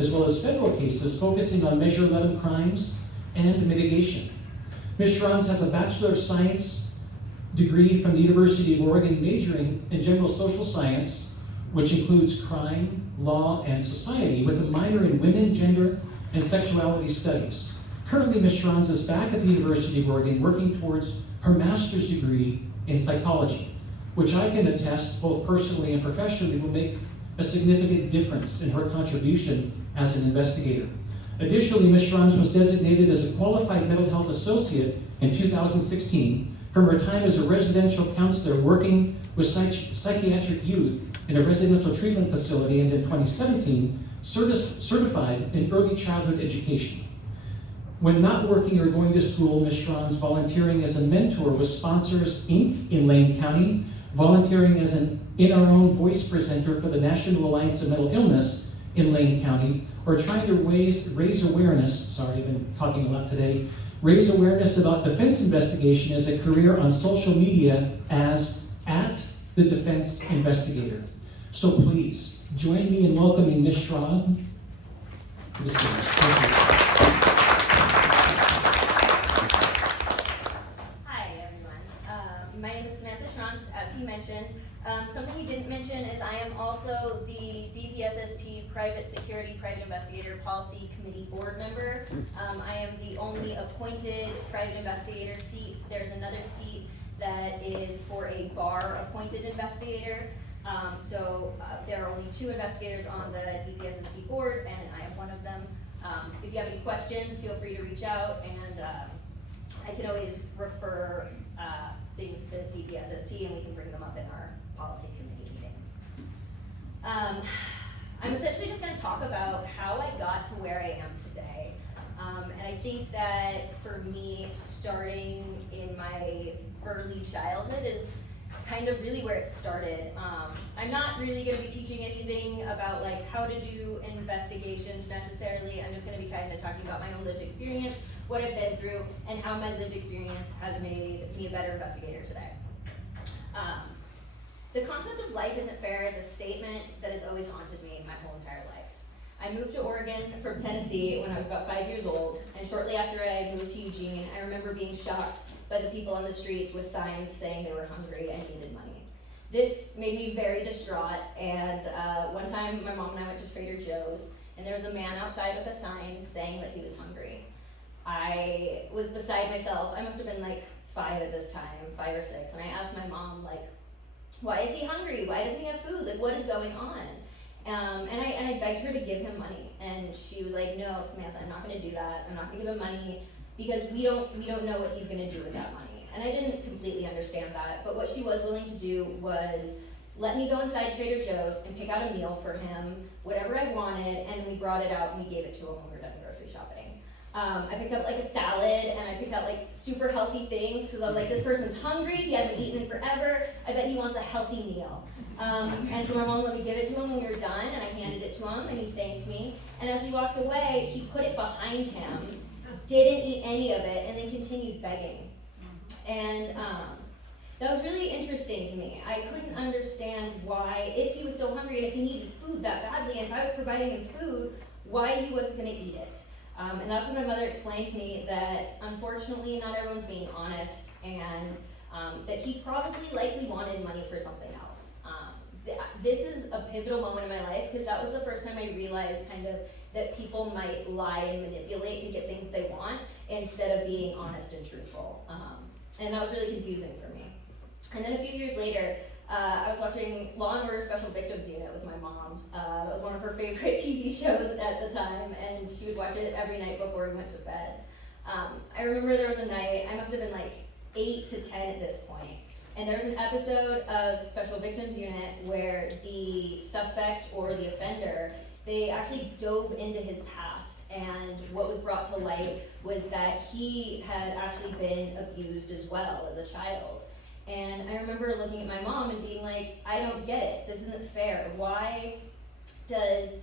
as well as federal cases focusing on Measure 11 crimes and mitigation. Ms. Schranz has a Bachelor of Science degree from the University of Oregon, majoring in general social science, which includes crime, law, and society, with a minor in women, gender, and sexuality studies. Currently, Ms. Schranz is back at the University of Oregon working towards her master's degree in psychology, which I can attest, both personally and professionally, will make a significant difference in her contribution as an investigator. Additionally, Ms. Schranz was designated as a qualified mental health associate in 2016 from her time as a residential counselor working with psychiatric youth in a residential treatment facility, and in 2017, certified in early childhood education. When not working or going to school, Ms. Schranz volunteering as a mentor with Sponsors, Inc. in Lane County, volunteering as an In Our Own Voice presenter for the National Alliance of Mental Illness in Lane County, or trying to raise awareness, sorry, I've been talking a lot today, raise awareness about defense investigation as a career on social media as @the Defense Investigator. So please, join me in welcoming Ms. Schranz to the stage. Thank you. Hi, everyone. My name is Samantha Schranz, as he mentioned. Something he didn't mention is I am also the DPSST Private Security Private Investigator Policy Committee Board member. I am the only appointed private investigator seat. There's another seat that is for a bar appointed investigator. So there are only 2 investigators on the DPSST board, and I am one of them. If you have any questions, feel free to reach out, and I can always refer things to DPSST, and we can bring them up in our policy committee meetings. I'm essentially just going to talk about how I got to where I am today. And I think that for me, starting in my early childhood is kind of really where it started. I'm not really going to be teaching anything about like how to do investigations necessarily. I'm just going to be kind of talking about my own lived experience, what I've been through, and how my lived experience has made me a better investigator today. The concept of life isn't fair is a statement that has always haunted me my whole entire life. I moved to Oregon from Tennessee when I was about 5 years old, and shortly after I moved to Eugene, I remember being shocked by the people on the streets with signs saying they were hungry and needed money. This made me very distraught, and one time my mom and I went to Trader Joe's, and there was a man outside with a sign saying that he was hungry. I was beside myself. I must have been like 5 at this time, 5 or 6, and I asked my mom, like, why is he hungry? Why doesn't he have food? Like, what is going on? And I begged her to give him money, and she was like, no, Samantha, I'm not going to do that. I'm not going to give him money because we don't know what he's going to do with that money. And I didn't completely understand that, but what she was willing to do was let me go inside Trader Joe's and pick out a meal for him, whatever I wanted, and we brought it out and we gave it to him when we were done grocery shopping. I picked up like a salad, and I picked out like super healthy things because I was like, this person's hungry, he hasn't eaten in forever, I bet he wants a healthy meal. And so my mom let me give it to him when we were done, and I handed it to him, and he thanked me. And as we walked away, he put it behind him, didn't eat any of it, and then continued begging. And that was really interesting to me. I couldn't understand why, if he was so hungry and if he needed food that badly, and if I was providing him food, why he wasn't going to eat it. And that's when my mother explained to me that unfortunately not everyone's being honest, and that he probably likely wanted money for something else. This is a pivotal moment in my life because that was the first time I realized kind of that people might lie and manipulate to get things that they want instead of being honest and truthful. And that was really confusing for me. And then a few years later, I was watching Law & Order Special Victims Unit with my mom. That was one of her favorite TV shows at the time, and she would watch it every night before we went to bed. I remember there was a night, I must have been like 8 to 10 at this point, and there was an episode of Special Victims Unit where the suspect or the offender, they actually dove into his past, and what was brought to light was that he had actually been abused as well as a child. And I remember looking at my mom and being like, I don't get it. This isn't fair. Why does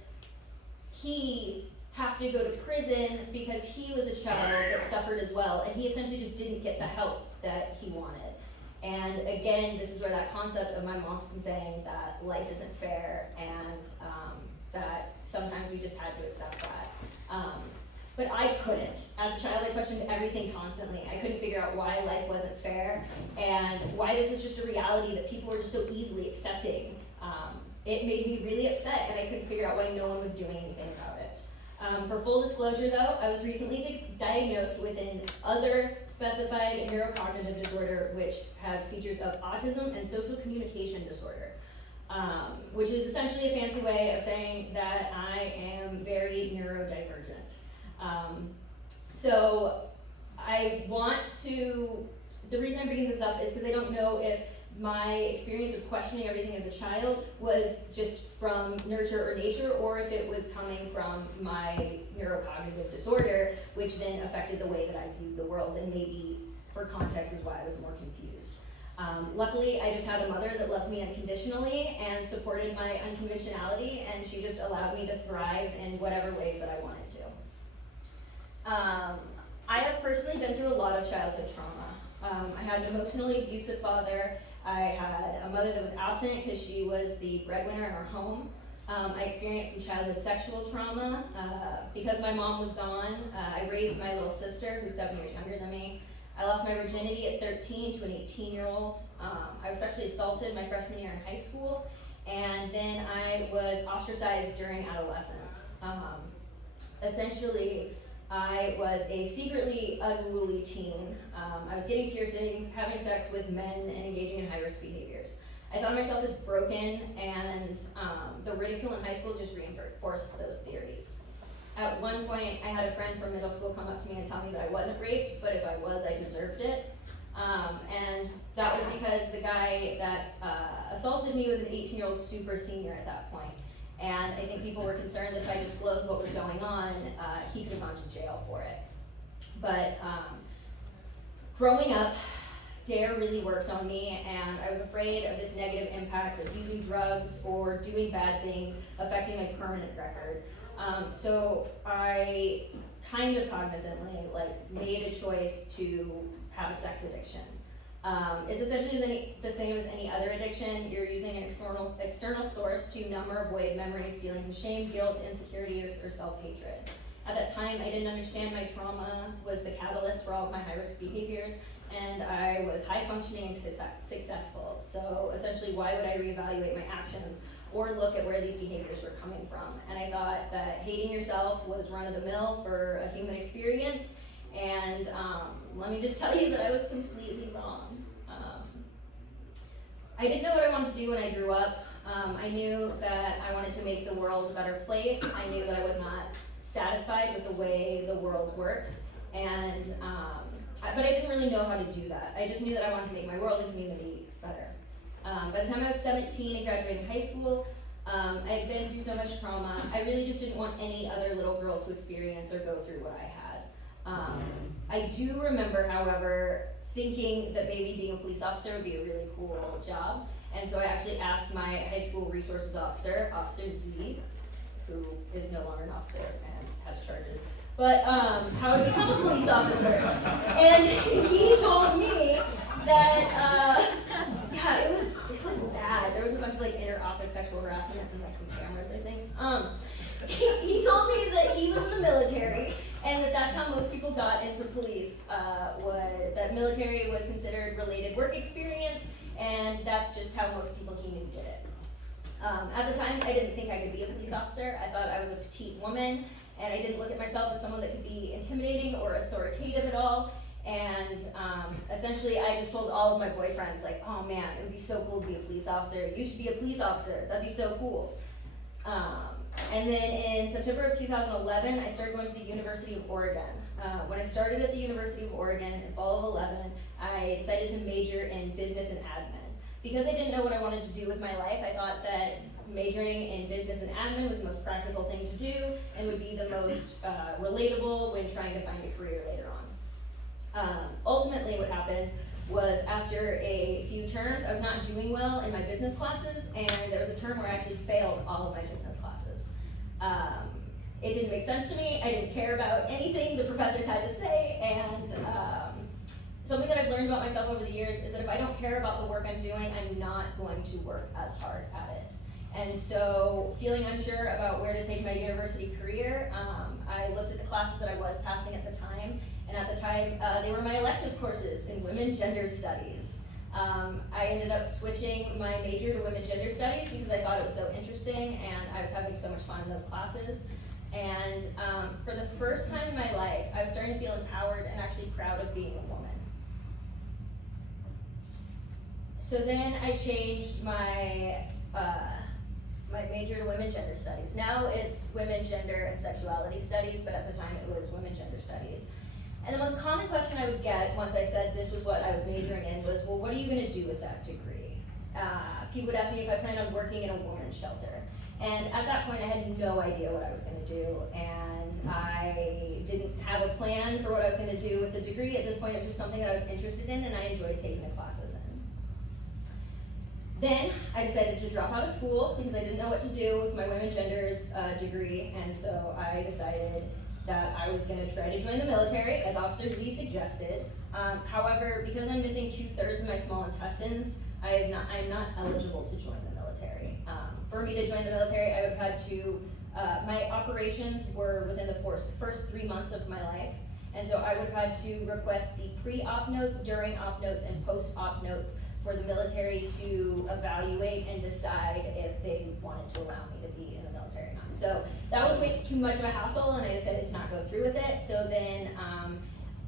he have to go to prison because he was a child that suffered as well, and he essentially just didn't get the help that he wanted? And again, this is where that concept of my mom saying that life isn't fair and that sometimes we just had to accept that. But I couldn't. As a child, I questioned everything constantly. I couldn't figure out why life wasn't fair and why this was just a reality that people were just so easily accepting. It made me really upset, and I couldn't figure out why no one was doing anything about it. For full disclosure though, I was recently diagnosed with an other specified neurocognitive disorder, which has features of autism and social communication disorder, which is essentially a fancy way of saying that I am very neurodivergent. So the reason I'm bringing this up is because I don't know if my experience of questioning everything as a child was just from nurture or nature, or if it was coming from my neurocognitive disorder, which then affected the way that I viewed the world, and maybe for context is why I was more confused. Luckily, I just had a mother that loved me unconditionally and supported my unconventionality, and she just allowed me to thrive in whatever ways that I wanted to. I have personally been through a lot of childhood trauma. I had an emotionally abusive father. I had a mother that was absent because she was the breadwinner in our home. I experienced some childhood sexual trauma. Because my mom was gone, I raised my little sister, who's 7 years younger than me. I lost my virginity at 13 to an 18-year-old. I was sexually assaulted my freshman year in high school, and then I was ostracized during adolescence. Essentially, I was a secretly unruly teen. I was getting piercings, having sex with men, and engaging in high-risk behaviors. I thought of myself as broken, and the ridicule in high school just reinforced those theories. At one point, I had a friend from middle school come up to me and tell me that I wasn't raped, but if I was, I deserved it. And that was because the guy that assaulted me was an 18-year-old super senior at that point. And I think people were concerned that if I disclosed what was going on, he could have gone to jail for it. But growing up, DARE really worked on me, and I was afraid of this negative impact of using drugs or doing bad things affecting my permanent record. So I kind of cognizantly made a choice to have a sex addiction. It's essentially the same as any other addiction. You're using an external source to numb or avoid memories, feelings of shame, guilt, insecurity, or self-hatred. At that time, I didn't understand my trauma was the catalyst for all of my high-risk behaviors, and I was high-functioning and successful. So essentially, why would I reevaluate my actions or look at where these behaviors were coming from? And I thought that hating yourself was run-of-the-mill for a human experience, and let me just tell you that I was completely wrong. I didn't know what I wanted to do when I grew up. I knew that I wanted to make the world a better place. I knew that I was not satisfied with the way the world works, and but I didn't really know how to do that. I just knew that I wanted to make my world and community better. By the time I was 17 and graduating high school, I had been through so much trauma. I really just didn't want any other little girl to experience or go through what I had. I do remember, however, thinking that maybe being a police officer would be a really cool job. And so I actually asked my high school resources officer, Officer Z, who is no longer an officer and has charges, but how to become a police officer. And he told me that, yeah, it was bad. There was a bunch of inter-office sexual harassment and some cameras, I think. He told me that he was in the military, and that's how most people got into police, that military was considered related work experience, and that's just how most people he knew did it. At the time, I didn't think I could be a police officer. I thought I was a petite woman, and I didn't look at myself as someone that could be intimidating or authoritative at all. And essentially, I just told all of my boyfriends, oh man, it would be so cool to be a police officer. You should be a police officer. That'd be so cool. And then in September of 2011, I started going to the University of Oregon. When I started at the University of Oregon in fall of 11, I decided to major in business and admin. Because I didn't know what I wanted to do with my life, I thought that majoring in business and admin was the most practical thing to do and would be the most relatable when trying to find a career later on. Ultimately, what happened was after a few terms, I was not doing well in my business classes, and there was a term where I actually failed all of my business classes. It didn't make sense to me. I didn't care about anything the professors had to say, and something that I've learned about myself over the years is that if I don't care about the work I'm doing, I'm not going to work as hard at it. And so, feeling unsure about where to take my university career, I looked at the classes that I was passing at the time, and at the time, they were my elective courses in women gender studies. I ended up switching my major to women gender studies because I thought it was so interesting, and I was having so much fun in those classes. And for the first time in my life, I was starting to feel empowered and actually proud of being a woman. So then I changed my my major to women gender studies. Now it's women gender and sexuality studies, but at the time it was women gender studies. And the most common question I would get once I said this was what I was majoring in was, well, what are you gonna do with that degree? People would ask me if I planned on working in a women's shelter. And at that point I had no idea what I was gonna do, and I didn't have a plan for what I was gonna do with the degree. At this point it was just something that I was interested in, and I enjoyed taking the classes in. Then I decided to drop out of school because I didn't know what to do with my women genders degree, and so I decided that I was going to try to join the military, as Officer Z suggested. However, because I'm missing 2/3 of my small intestines, I'm not eligible to join the military. For me to join the military, I would have had to, my operations were within the first 3 months of my life, and so I would have had to request the pre-op notes, during op notes, and post-op notes for the military to evaluate and decide if they wanted to allow me to be in the military or not. So that was way too much of a hassle, and I decided to not go through with it. So then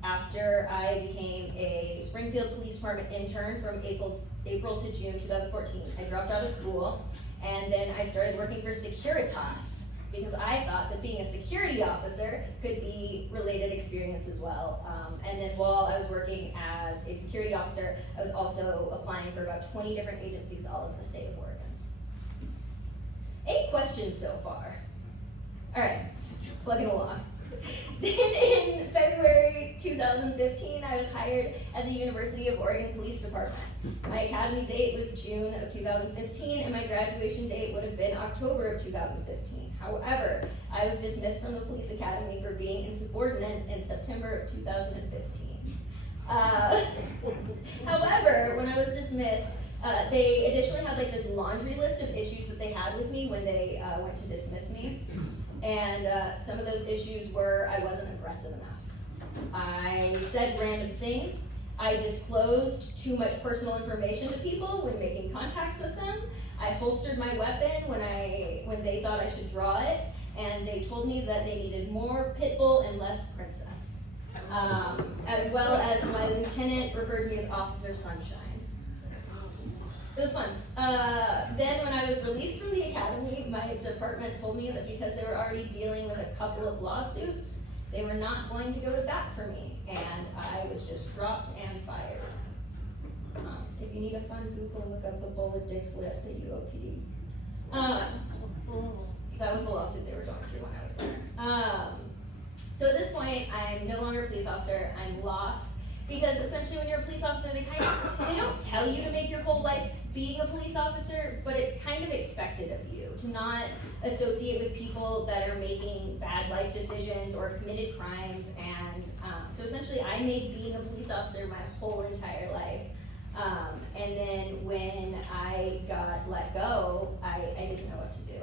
after I became a Springfield Police Department intern from April to June 2014, I dropped out of school, and then I started working for Securitas, because I thought that being a security officer could be related experience as well. And then while I was working as a security officer, I was also applying for about 20 different agencies all over the state of Oregon. Any questions so far? All right, just plugging along. Then in February 2015, I was hired at the University of Oregon Police Department. My academy date was June of 2015, and my graduation date would have been October of 2015. However, I was dismissed from the police academy for being insubordinate in September of 2015. However, when I was dismissed, they additionally had like this laundry list of issues that they had with me when they went to dismiss me. And some of those issues were I wasn't aggressive enough. I said random things. I disclosed too much personal information to people when making contacts with them. I holstered my weapon when they thought I should draw it, and they told me that they needed more pit bull and less princess. As well as my lieutenant referred me as Officer Sunshine. It was fun. Then when I was released from the academy, my department told me that because they were already dealing with a couple of lawsuits, they were not going to go to bat for me, and I was just dropped and fired. If you need a fun Google, look up the Bullet Dicks list at UOPD. That was the lawsuit they were going through when I was there. So at this point, I'm no longer a police officer. I'm lost, because essentially when you're a police officer, they don't tell you to make your whole life being a police officer, but it's kind of expected of you to not associate with people that are making bad life decisions or have committed crimes. And so essentially I made being a police officer my whole entire life. And then when I got let go, I didn't know what to do.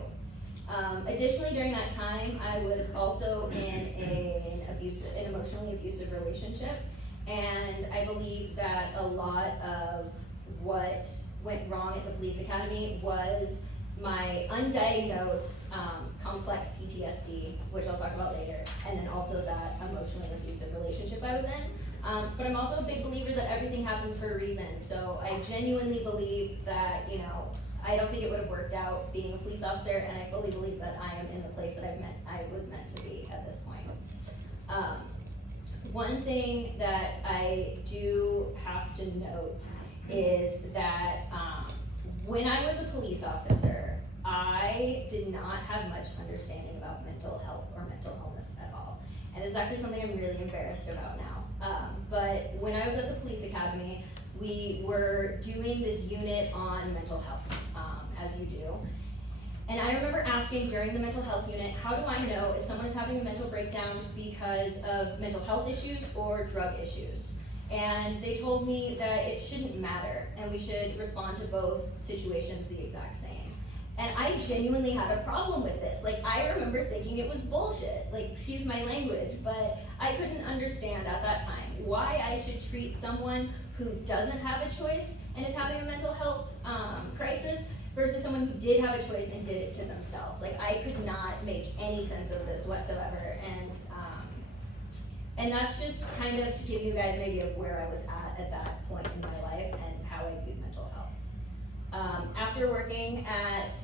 Additionally, during that time, I was also in an emotionally abusive relationship. And I believe that a lot of what went wrong at the police academy was my undiagnosed complex PTSD, which I'll talk about later, and then also that emotionally abusive relationship I was in. But I'm also a big believer that everything happens for a reason. So I genuinely believe that, I don't think it would have worked out being a police officer, and I fully believe that I am in the place that I was meant to be at this point. One thing that I do have to note is that when I was a police officer, I did not have much understanding about mental health or mental illness at all. And it's actually something I'm really embarrassed about now. But when I was at the police academy, we were doing this unit on mental health, as you do. And I remember asking during the mental health unit, how do I know if someone is having a mental breakdown because of mental health issues or drug issues? And they told me that it shouldn't matter, and we should respond to both situations the exact same. And I genuinely had a problem with this. Like, I remember thinking it was bullshit, like, excuse my language, but I couldn't understand at that time why I should treat someone who doesn't have a choice and is having a mental health crisis versus someone who did have a choice and did it to themselves. Like, I could not make any sense of this whatsoever, and that's just kind of to give you guys an idea of where I was at that point in my life and how I viewed mental health. After working at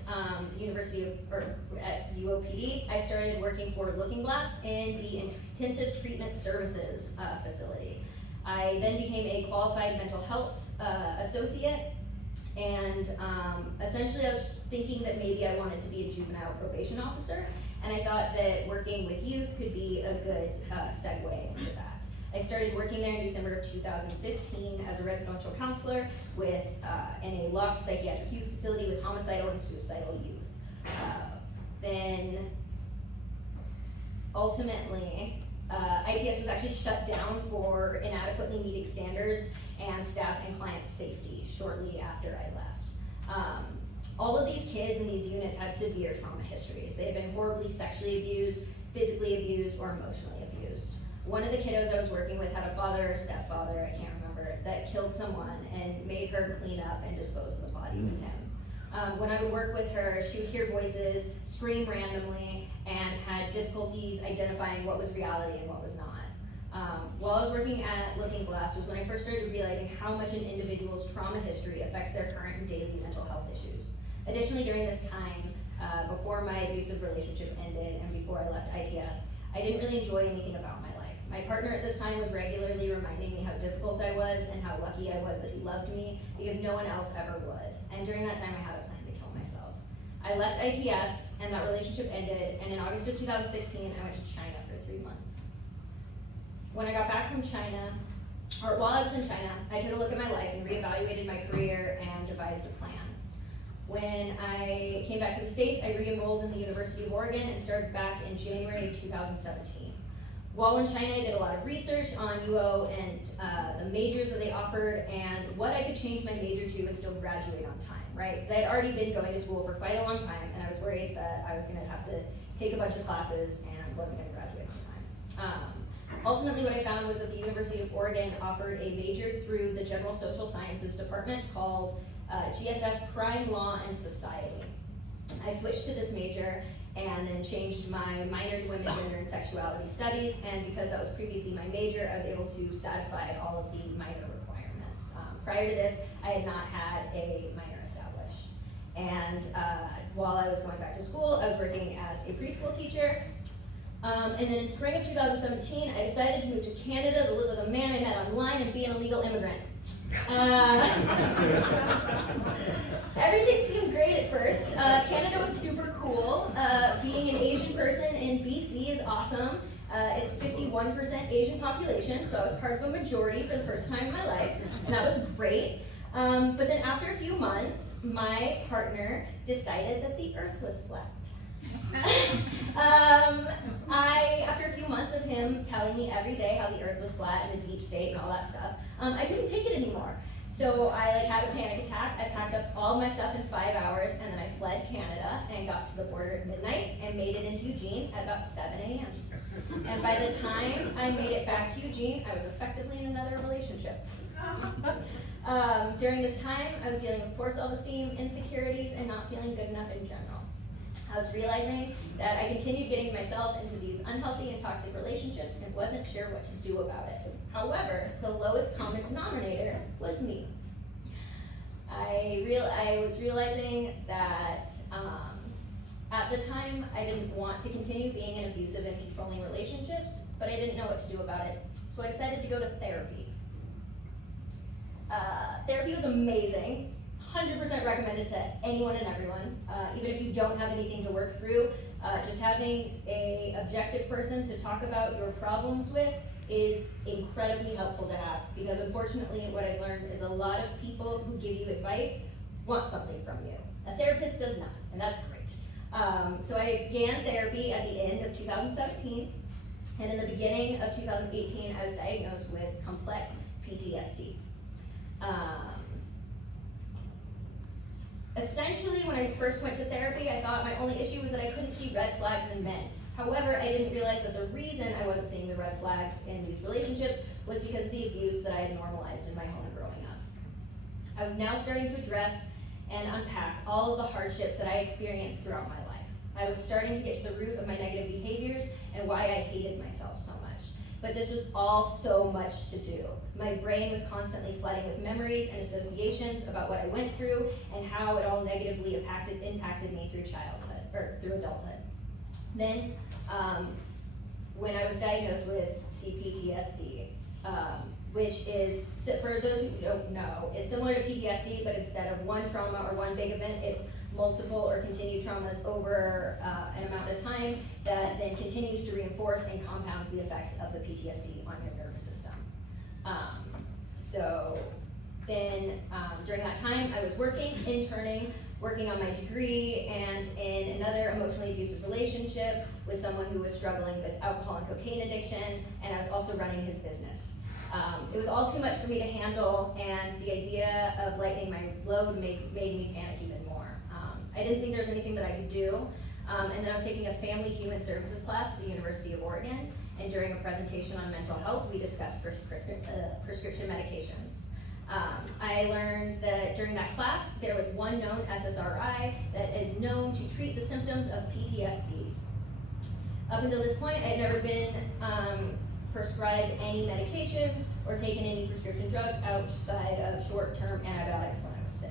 at UOPD, I started working for Looking Glass in the Intensive Treatment Services facility. I then became a qualified mental health associate, and essentially I was thinking that maybe I wanted to be a juvenile probation officer, and I thought that working with youth could be a good segue into that. I started working there in December of 2015 as a residential counselor in a locked psychiatric youth facility with homicidal and suicidal youth. Then ultimately, ITS was actually shut down for inadequately meeting standards and staff and client safety shortly after I left. All of these kids in these units had severe trauma histories. They had been horribly sexually abused, physically abused, or emotionally abused. One of the kiddos I was working with had a father or stepfather, I can't remember, that killed someone and made her clean up and dispose of the body with him. When I would work with her, she would hear voices, scream randomly, and had difficulties identifying what was reality and what was not. While I was working at Looking Glass was when I first started realizing how much an individual's trauma history affects their current and daily mental health issues. Additionally, during this time, before my abusive relationship ended and before I left ITS, I didn't really enjoy anything about my life. My partner at this time was regularly reminding me how difficult I was and how lucky I was that he loved me, because no one else ever would. And during that time, I had a plan to kill myself. I left ITS and that relationship ended, and in August of 2016, I went to China for 3 months. When I got back from China, or while I was in China, I took a look at my life and reevaluated my career and devised a plan. When I came back to the States, I re-enrolled in the University of Oregon and started back in January of 2017. While in China, I did a lot of research on UO and the majors that they offered and what I could change my major to and still graduate on time, right? Because I had already been going to school for quite a long time, and I was worried that I was going to have to take a bunch of classes and wasn't going to graduate on time. Ultimately, what I found was that the University of Oregon offered a major through the General Social Sciences Department called GSS Crime, Law, and Society. I switched to this major and then changed my minor to Women, Gender, and Sexuality Studies, and because that was previously my major, I was able to satisfy all of the minor requirements. Prior to this, I had not had a minor established. And while I was going back to school, I was working as a preschool teacher. And then in spring of 2017, I decided to move to Canada to live with a man I met online and be an illegal immigrant. Everything seemed great at first. Canada was super cool. Being an Asian person in BC is awesome. It's 51% Asian population, so I was part of a majority for the first time in my life, and that was great. But then after a few months, my partner decided that the earth was flat. After a few months of him telling me every day how the earth was flat and the deep state and all that stuff, I couldn't take it anymore. So I had a panic attack. I packed up all my stuff in 5 hours, and then I fled Canada and got to the border at midnight and made it into Eugene at about 7 a.m. And by the time I made it back to Eugene, I was effectively in another relationship. During this time, I was dealing with poor self-esteem, insecurities, and not feeling good enough in general. I was realizing that I continued getting myself into these unhealthy and toxic relationships and wasn't sure what to do about it. However, the lowest common denominator was me. I was realizing that at the time I didn't want to continue being in abusive and controlling relationships, but I didn't know what to do about it, so I decided to go to therapy. Therapy was amazing. 100% recommended to anyone and everyone, even if you don't have anything to work through. Just having an objective person to talk about your problems with is incredibly helpful to have, because unfortunately what I've learned is a lot of people who give you advice want something from you. A therapist does not, and that's great. So I began therapy at the end of 2017, and in the beginning of 2018 I was diagnosed with complex PTSD. Essentially, when I first went to therapy, I thought my only issue was that I couldn't see red flags in men. However, I didn't realize that the reason I wasn't seeing the red flags in these relationships was because of the abuse that I had normalized in my home and growing up. I was now starting to address and unpack all of the hardships that I experienced throughout my life. I was starting to get to the root of my negative behaviors and why I hated myself so much. But this was all so much to do. My brain was constantly flooding with memories and associations about what I went through and how it all negatively impacted me through childhood, or through adulthood. Then, when I was diagnosed with CPTSD, which is, for those who don't know, it's similar to PTSD, but instead of one trauma or one big event, it's multiple or continued traumas over an amount of time that then continues to reinforce and compounds the effects of the PTSD on your nervous system. So then during that time, I was interning, working on my degree, and in another emotionally abusive relationship with someone who was struggling with alcohol and cocaine addiction, and I was also running his business. It was all too much for me to handle, and the idea of lightening my load made me panic even more. I didn't think there was anything that I could do, and then I was taking a family human services class at the University of Oregon, and during a presentation on mental health, we discussed prescription medications. I learned that during that class, there was one known SSRI that is known to treat the symptoms of PTSD. Up until this point, I had never been prescribed any medications or taken any prescription drugs outside of short-term antibiotics when I was sick.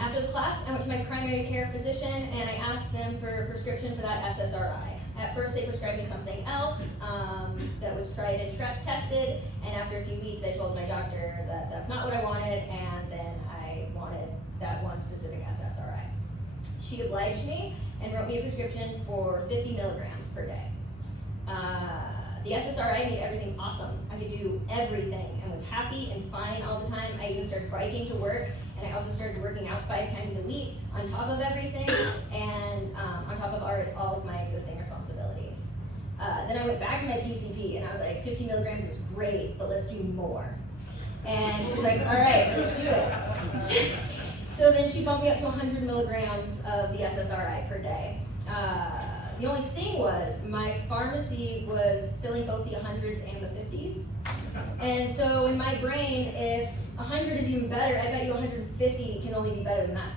After the class, I went to my primary care physician and I asked them for a prescription for that SSRI. At first, they prescribed me something else that was tried and tested, and after a few weeks, I told my doctor that that's not what I wanted, and then I wanted that one specific SSRI. She obliged me and wrote me a prescription for 50 milligrams per day. The SSRI made everything awesome. I could do everything and was happy and fine all the time. I even started biking to work, and I also started working out 5 times a week on top of everything, and on top of all of my existing responsibilities. Then I went back to my PCP, and I was like, 50 milligrams is great, but let's do more. And she was like, all right, let's do it. So then she bumped me up to 100 milligrams of the SSRI per day. The only thing was, my pharmacy was filling both the 100s and the 50s. And so in my brain, if 100 is even better, I bet you 150 can only be better than that.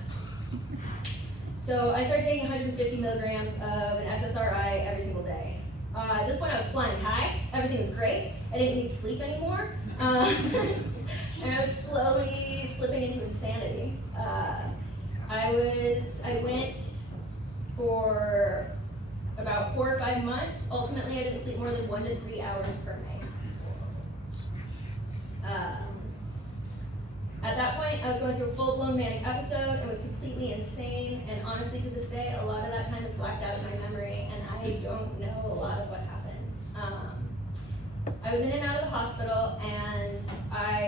So I started taking 150 milligrams of an SSRI every single day. At this point, I was flying high. Everything was great. I didn't need sleep anymore. And I was slowly slipping into insanity. I went for about 4 or 5 months. Ultimately, I didn't sleep more than 1 to 3 hours per night. At that point, I was going through a full-blown manic episode. It was completely insane, and honestly, to this day, a lot of that time is blacked out in my memory, and I don't know a lot of what happened. I was in and out of the hospital, and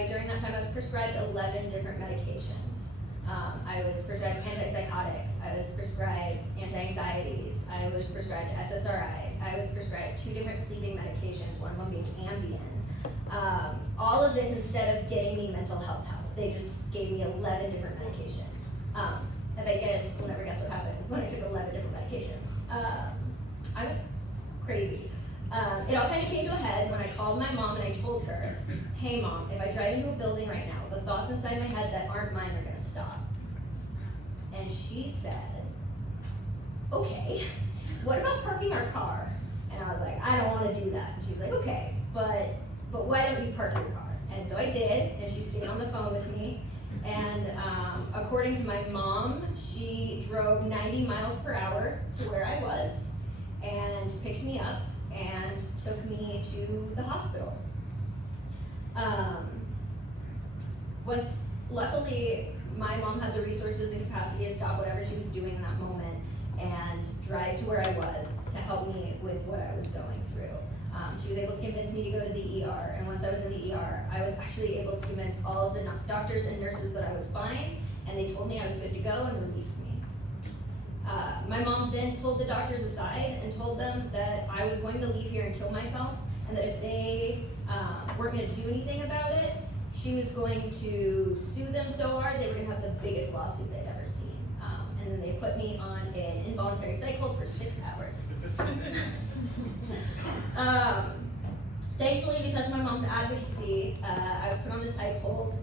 during that time, I was prescribed 11 different medications. I was prescribed antipsychotics, I was prescribed anti-anxieties, I was prescribed SSRIs, I was prescribed 2 different sleeping medications, one of them being Ambien. All of this instead of getting me mental health help. They just gave me 11 different medications. If I guess, you'll never guess what happened when I took 11 different medications. I went crazy. It all kind of came to a head when I called my mom and I told her, hey mom, if I drive into a building right now, the thoughts inside my head that aren't mine are gonna stop. And she said, okay, what about parking our car? And I was like, I don't wanna do that. And she was like, okay, but why don't you park your car? And so I did, and she stayed on the phone with me. And according to my mom, she drove 90 miles per hour to where I was and picked me up and took me to the hospital. Luckily, my mom had the resources and capacity to stop whatever she was doing in that moment and drive to where I was to help me with what I was going through. She was able to convince me to go to the ER, and once I was in the ER, I was actually able to convince all of the doctors and nurses that I was fine, and they told me I was good to go and released me. My mom then pulled the doctors aside and told them that I was going to leave here and kill myself, and that if they weren't going to do anything about it, she was going to sue them so hard they were going to have the biggest lawsuit they'd ever seen. And then they put me on an involuntary psych hold for 6 hours. Thankfully, because of my mom's advocacy, I was put on this psych hold.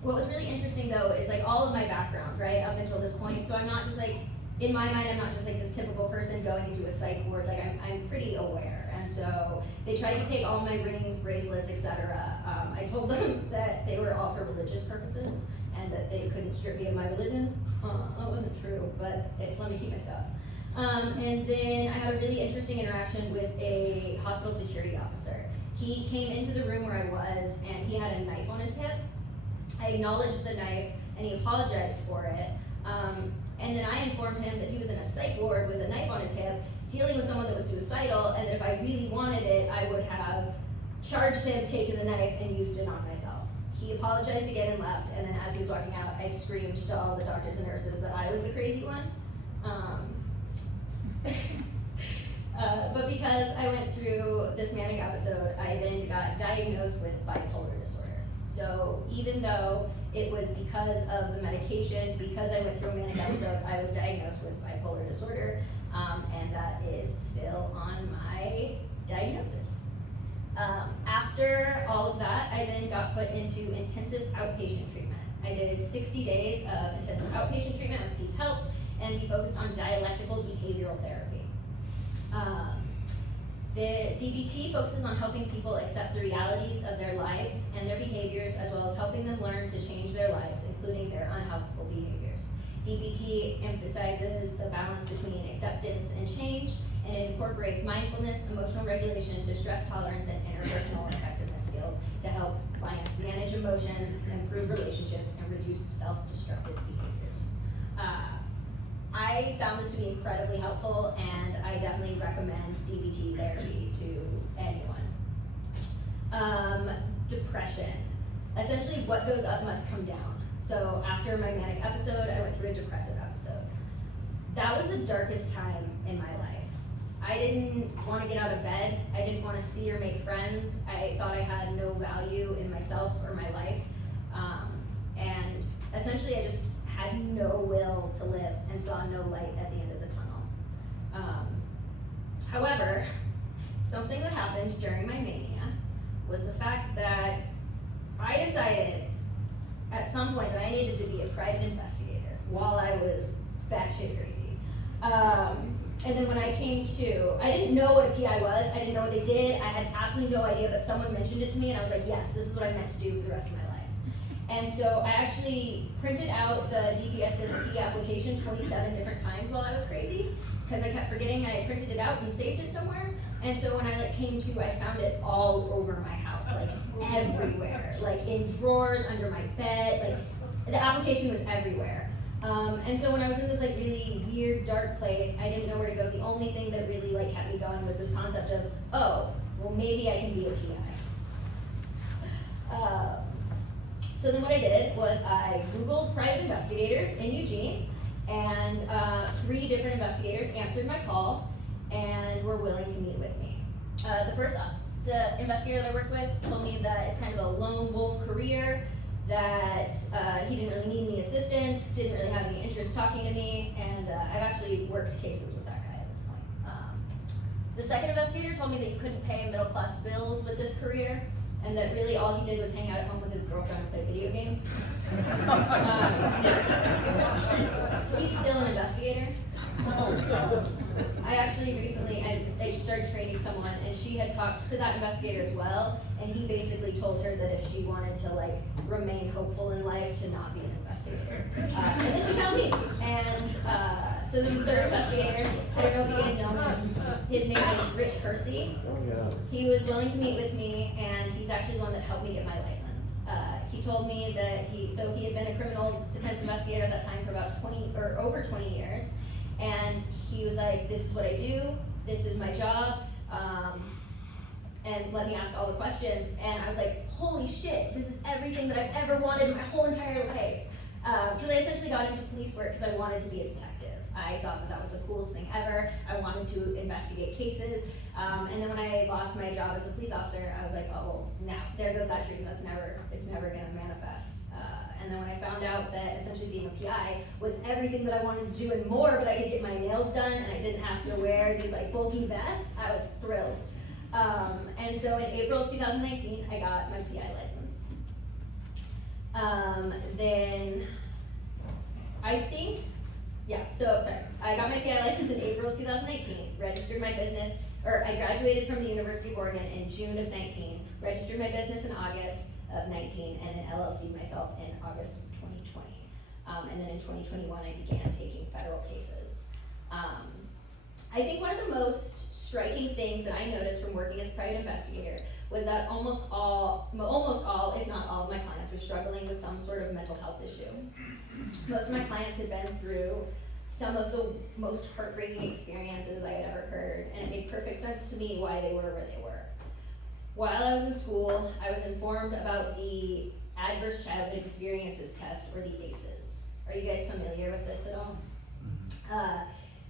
What was really interesting though is like all of my background, right, up until this point. So I'm not just like, in my mind, I'm not just like this typical person going into a psych ward. Like I'm pretty aware. And so they tried to take all my rings, bracelets, etc. I told them that they were all for religious purposes and that they couldn't strip me of my religion. That wasn't true, but let me keep my stuff. And then I had a really interesting interaction with a hospital security officer. He came into the room where I was and he had a knife on his hip. I acknowledged the knife and he apologized for it. And then I informed him that he was in a psych ward with a knife on his hip, dealing with someone that was suicidal, and that if I really wanted it, I would have charged him, taken the knife, and used it on myself. He apologized again and left, and then as he was walking out, I screamed to all the doctors and nurses that I was the crazy one. But because I went through this manic episode, I then got diagnosed with bipolar disorder. So even though it was because of the medication, because I went through a manic episode, I was diagnosed with bipolar disorder, and that is still on my diagnosis. After all of that, I then got put into intensive outpatient treatment. I did 60 days of intensive outpatient treatment with Peace Health, and we focused on dialectical behavioral therapy. The DBT focuses on helping people accept the realities of their lives and their behaviors, as well as helping them learn to change their lives, including their unhelpful behaviors. DBT emphasizes the balance between acceptance and change, and it incorporates mindfulness, emotional regulation, distress tolerance, and interpersonal effectiveness skills to help clients manage emotions, improve relationships, and reduce self-destructive behaviors. I found this to be incredibly helpful, and I definitely recommend DBT therapy to anyone. Depression. Essentially, what goes up must come down. So after my manic episode, I went through a depressive episode. That was the darkest time in my life. I didn't want to get out of bed. I didn't want to see or make friends. I thought I had no value in myself or my life. And essentially, I just had no will to live and saw no light at the end of the tunnel. However, something that happened during my mania was the fact that I decided at some point that I needed to be a private investigator while I was batshit crazy. And then when I came to, I didn't know what a PI was, I didn't know what they did, I had absolutely no idea, but someone mentioned it to me and I was like, yes, this is what I meant to do for the rest of my life. And so I actually printed out the DBSST application 27 different times while I was crazy, because I kept forgetting I had printed it out and saved it somewhere. And so when I came to, I found it all over my house, like everywhere, like in drawers, under my bed, like the application was everywhere. And so when I was in this like really weird, dark place, I didn't know where to go. The only thing that really like kept me going was this concept of, oh, well maybe I can be a PI. So then what I did was I Googled private investigators in Eugene, and 3 different investigators answered my call and were willing to meet with me. The investigator that I worked with told me that it's kind of a lone wolf career, that he didn't really need any assistance, didn't really have any interest talking to me, and I've actually worked cases with that guy at this point. The second investigator told me that you couldn't pay middle-class bills with this career, and that really all he did was hang out at home with his girlfriend and play video games. He's still an investigator. I actually recently, I started training someone, and she had talked to that investigator as well, and he basically told her that if she wanted to like remain hopeful in life, to not be an investigator. And then she found me, and so the third investigator, I don't know if you guys know him, his name is Rich Hersey. He was willing to meet with me, and he's actually the one that helped me get my license. He told me that he had been a criminal defense investigator at that time for about 20 or over 20 years, and he was like, this is what I do, this is my job, and let me ask all the questions. And I was like, holy shit, this is everything that I've ever wanted in my whole entire life. Because I essentially got into police work because I wanted to be a detective. I thought that that was the coolest thing ever. I wanted to investigate cases. And then when I lost my job as a police officer, I was like, oh, now there goes that dream. It's never gonna manifest. And then when I found out that essentially being a PI was everything that I wanted to do and more, but I could get my nails done and I didn't have to wear these like bulky vests, I was thrilled. And so in April of 2019, I got my PI license. Then I think, I got my PI license in April of 2019, registered my business, or I graduated from the University of Oregon in June of 19, registered my business in August of 19, and then LLC'd myself in August of 2020. And then in 2021, I began taking federal cases. I think one of the most striking things that I noticed from working as a private investigator was that almost all, if not all of my clients were struggling with some sort of mental health issue. Most of my clients had been through some of the most heartbreaking experiences I had ever heard, and it made perfect sense to me why they were where they were. While I was in school, I was informed about the Adverse Childhood Experiences Test, or the ACEs. Are you guys familiar with this at all?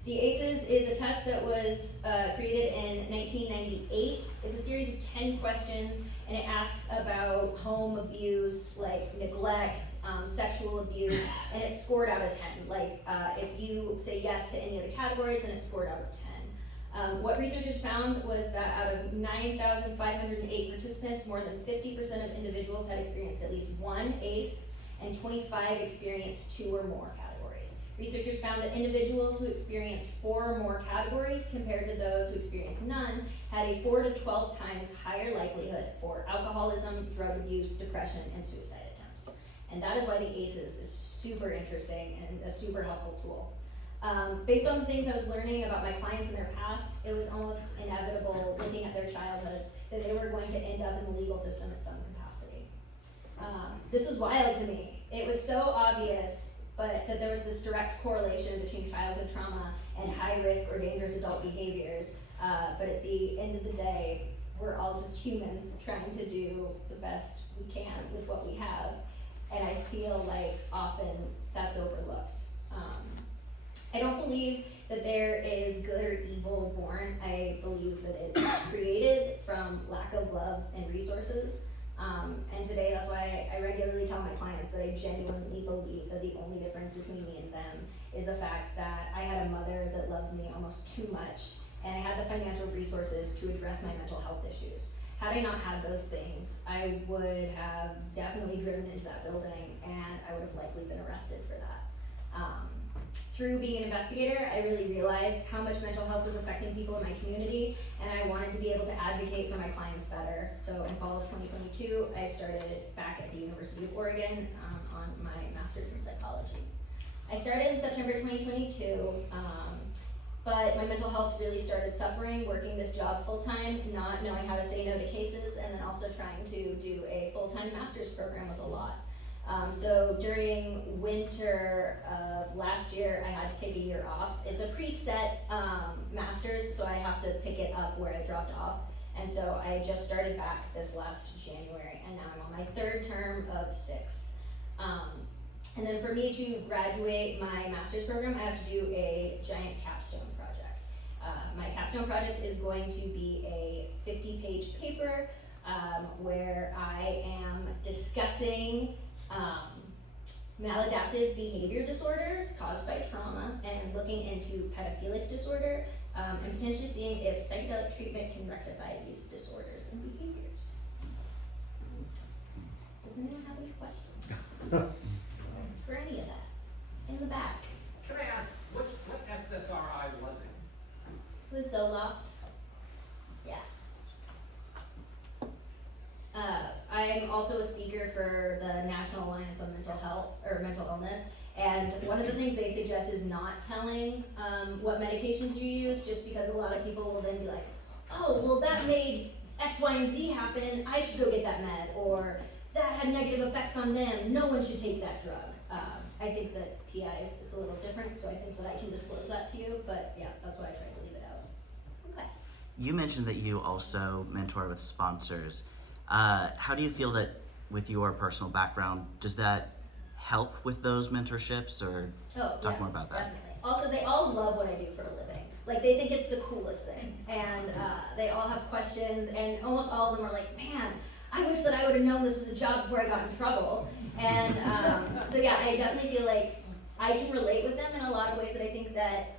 The ACEs is a test that was created in 1998. It's a series of 10 questions, and it asks about home abuse, like neglect, sexual abuse, and it's scored out of 10. Like, if you say yes to any of the categories, then it's scored out of 10. What researchers found was that out of 9,508 participants, more than 50% of individuals had experienced at least one ACE, and 25 experienced 2 or more categories. Researchers found that individuals who experienced 4 or more categories compared to those who experienced none had a 4 to 12 times higher likelihood for alcoholism, drug abuse, depression, and suicide attempts. And that is why the ACEs is super interesting and a super helpful tool. Based on the things I was learning about my clients in their past, it was almost inevitable, looking at their childhoods, that they were going to end up in the legal system in some capacity. This was wild to me. It was so obvious, but that there was this direct correlation between childhood trauma and high risk or dangerous adult behaviors. But at the end of the day, we're all just humans trying to do the best we can with what we have. And I feel like often that's overlooked. I don't believe that there is good or evil born. I believe that it's created from lack of love and resources. And today, that's why I regularly tell my clients that I genuinely believe that the only difference between me and them is the fact that I had a mother that loves me almost too much, and I had the financial resources to address my mental health issues. Had I not had those things, I would have definitely driven into that building, and I would have likely been arrested for that. Through being an investigator, I really realized how much mental health was affecting people in my community, and I wanted to be able to advocate for my clients better. So in fall of 2022, I started back at the University of Oregon on my master's in psychology. I started in September 2022, but my mental health really started suffering working this job full-time, not knowing how to say no to cases, and then also trying to do a full-time master's program was a lot. So during winter of last year, I had to take a year off. It's a preset master's, so I have to pick it up where I dropped off. And so I just started back this last January, and now I'm on my 3rd term of 6. And then for me to graduate my master's program, I have to do a giant capstone project. My capstone project is going to be a 50-page paper where I am discussing maladaptive behavior disorders caused by trauma and looking into pedophilic disorder and potentially seeing if psychedelic treatment can rectify these disorders and behaviors. Does anyone have any questions for any of that? In the back. Can I ask, what SSRI was it? With Zoloft? Yeah. I'm also a speaker for the National Alliance on Mental Health, or Mental Illness, and one of the things they suggest is not telling what medications you use, just because a lot of people will then be like, oh, well that made X, Y, and Z happen, I should go get that med, or that had negative effects on them, no one should take that drug. I think that PIs, it's a little different, so I think that I can disclose that to you, but yeah, that's why I tried to leave it out. Okay. You mentioned that you also mentor with sponsors. How do you feel that with your personal background, does that help with those mentorships, or talk more about that? Definitely. Also, they all love what I do for a living. Like, they think it's the coolest thing, and they all have questions, and almost all of them are like, man, I wish that I would have known this was a job before I got in trouble. And so yeah, I definitely feel like I can relate with them in a lot of ways. That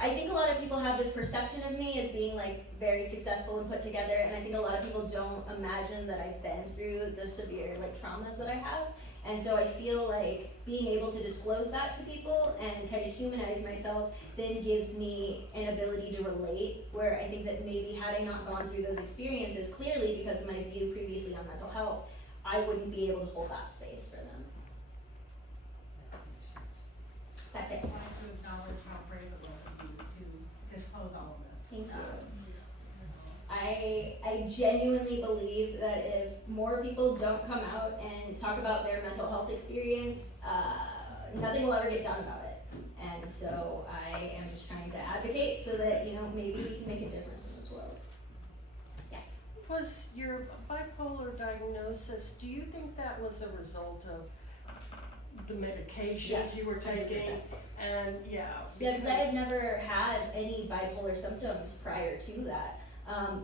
I think a lot of people have this perception of me as being like very successful and put together, and I think a lot of people don't imagine that I've been through the severe like traumas that I have. And so I feel like being able to disclose that to people and kind of humanize myself then gives me an ability to relate, where I think that maybe had I not gone through those experiences, clearly because of my view previously on mental health, I wouldn't be able to hold that space for them. That's it. I wanted to acknowledge how brave it was of you to disclose all of this. Thank you. I genuinely believe that if more people don't come out and talk about their mental health experience, nothing will ever get done about it. And so I am just trying to advocate so that, you know, maybe we can make a difference in this world. Yes. Was your bipolar diagnosis, do you think that was a result of the medications you were taking? 100%. And Yeah, because I had never had any bipolar symptoms prior to that.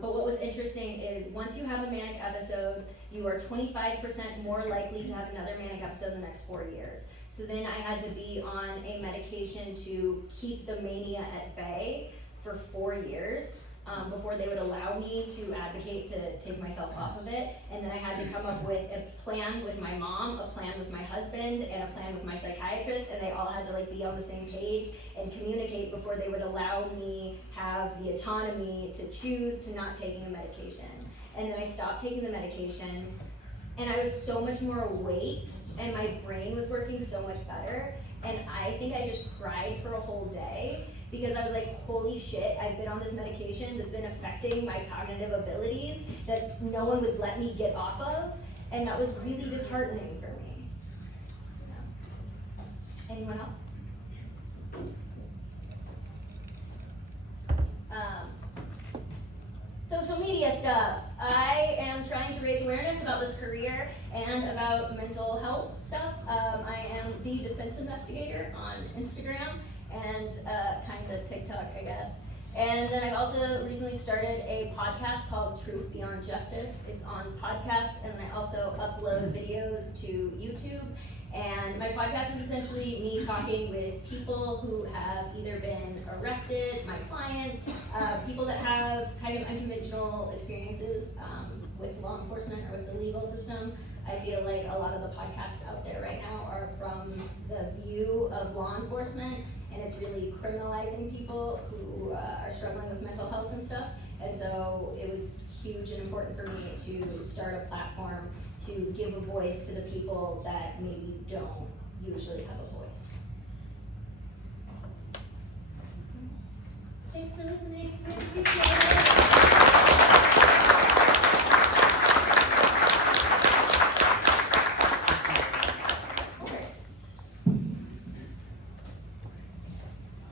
But what was interesting is once you have a manic episode, you are 25% more likely to have another manic episode in the next 4 years. So then I had to be on a medication to keep the mania at bay for 4 years before they would allow me to advocate to take myself off of it. And then I had to come up with a plan with my mom, a plan with my husband, and a plan with my psychiatrist, and they all had to like be on the same page and communicate before they would allow me have the autonomy to choose to not taking a medication. And then I stopped taking the medication, and I was so much more awake, and my brain was working so much better, and I think I just cried for a whole day, because I was like, holy shit, I've been on this medication that's been affecting my cognitive abilities that no one would let me get off of, and that was really disheartening for me. Yeah. Anyone else? Social media stuff. I am trying to raise awareness about this career and about mental health stuff. I am the defense investigator on Instagram and kind of TikTok, I guess. And then I've also recently started a podcast called Truth Beyond Justice. It's on podcast, and then I also upload videos to YouTube. And my podcast is essentially me talking with people who have either been arrested, my clients, people that have kind of unconventional experiences with law enforcement or with the legal system. I feel like a lot of the podcasts out there right now are from the view of law enforcement, and it's really criminalizing people who are struggling with mental health and stuff. And so it was huge and important for me to start a platform to give a voice to the people that maybe don't usually have a voice. Thanks for listening. I appreciate it.